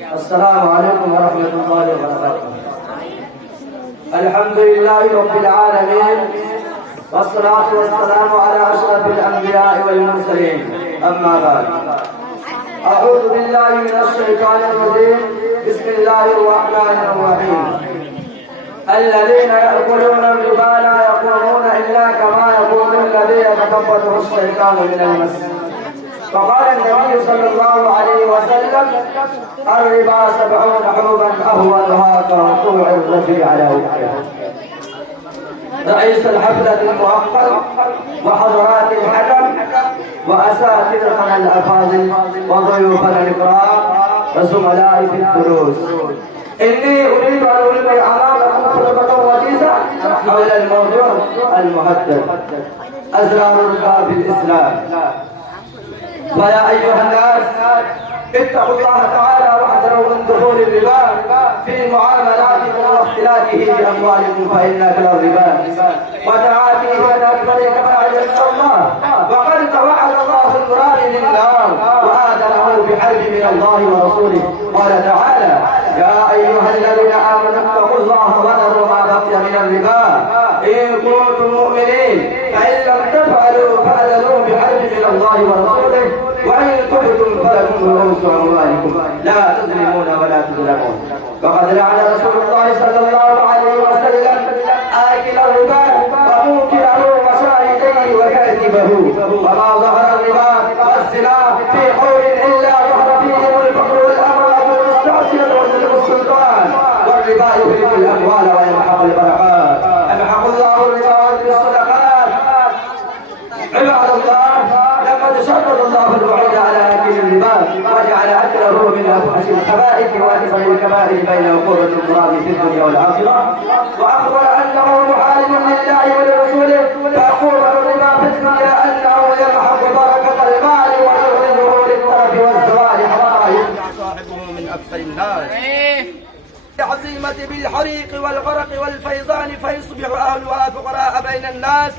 السلام عليكم ورحمة الله وبركاته. الحمد لله رب العالمين، والصلاة والسلام على أشرف الأنبياء والمرسلين، أما بعد. أعوذ بالله من الشيطان الرجيم، بسم الله الرحمن الرحيم. الذين يأكلون الربا لا يقومون إلا كما يقوم الذي يتخبطه الشيطان من المس. فقال النبي صلى الله عليه وسلم: الربا 70 حوبا أهونها كوقوع الرجل على وجهه. رئيس الحفلة المؤخر وحضرات الحكم وأساتذتنا الأفاضل وضيوفنا الكرام وزملائي في الدروس، إني أريد أن ألقي أمامكم خطبة وجيزة حول الموضوع المحدد: أسرار الربا في الإسلام. ويا أيها الناس، اتقوا الله تعالى واحذروا من دخول الربا في معاملاتكم واختلاطه بأموالكم، فإن أكل الربا وتعاطيه من أكبر كبائر الله، وقد توعد الله المرابي للنار وآذنه بحرب من الله ورسوله. قال تعالى: يا أيها الذين آمنوا اتقوا الله وذروا ما بقي من الربا إن كنتم مؤمنين، فإن لم تفعلوا فأذنوا بحرب من الله ورسوله، وإن تبتم فلكم رؤوس أموالكم لا تظلمون ولا تظلمون. وقد لعن رسول الله صلى الله عليه وسلم آكل الربا وموكله وشاهديه وكاتبه. وما ظهر الربا والزنا في قول إلا ظهر فيهم الفقر والأمراض والمستعصية وظلم السلطان. والربا يهلك الأموال ويمحق البركات. يمحق الله الربا ويربي الصدقات. عباد الله، لقد شدد الله الوعيد على اكل الربا وجعل اكله من افحش الخبائث واكثر الكبائر بين عقوبه التراب في الدنيا والاخره، واخبر انه محارب لله ولرسوله، فعقوبه الربا في الدنيا انه يمحق بركه المال ويغرضه للطرف والزوال حتى يصبح صاحبه من اكثر الناس. العزيمة بالحريق والغرق والفيضان فيصبح اهلها فقراء بين الناس.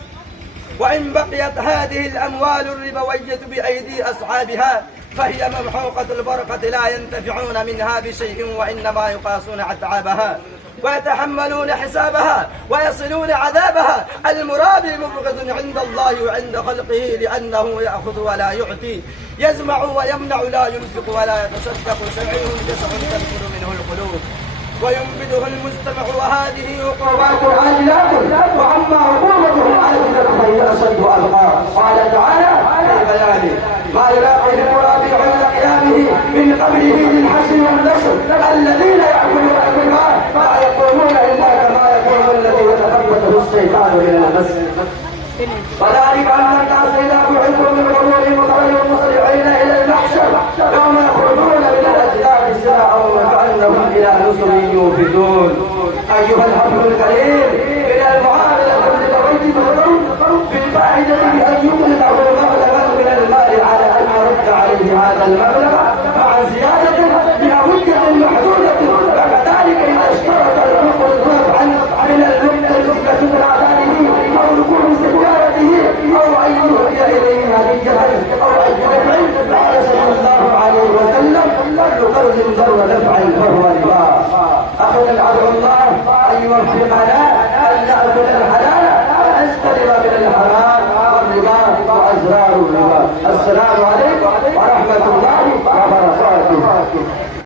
وإن بقيت هذه الأموال الربوية بأيدي أصحابها فهي ممحوقة البركة، لا ينتفعون منها بشيء، وإنما يقاسون أتعابها ويتحملون حسابها ويصلون عذابها. المرابي مبغض عند الله وعند خلقه، لأنه يأخذ ولا يعطي، يزمع ويمنع، لا ينفق ولا يتصدق. سمعهم جسع تنفر منه القلوب وينبذه المجتمع. وهذه عقوبات عاجلات، وأما عقوبته عاجلة فهي أشد وأبقى. قال تعالى في بيانه: ما يلاقيه المرابي عند قيامه من قبله للحشر والنشر الذين يأكلون الربا لا يقومون إلا كما يقوم الذي يتخبطه الشيطان من المس. وذلك أن الناس إذا بعثوا من قبورهم وخرجوا مصرعين إلى المحشر يوم يخرجون من الأجداد سراعا وكأنهم إلى نصر يوفدون. أيها الحفل الكريم، إلى المعاملة الربوية بالفائدة بأن يقلعه مبلغا من المال على أن يرد عليه هذا المبلغ مع زيادة بأوجه محدودة. وكذلك إذا اشترط الحكم رفعا من المبلغ من عدده أو ركوب سيارته أو أن يهدي إليه هدية أو أن يدفع، قال صلى الله عليه وسلم: كل قرض ذر دفع فهو ربا. أخذ أدعو الله أن يوفقنا أن نأكل الحلال ونجتنب من الحرام والربا وأزرار الربا. السلام عليكم ورحمة الله وبركاته.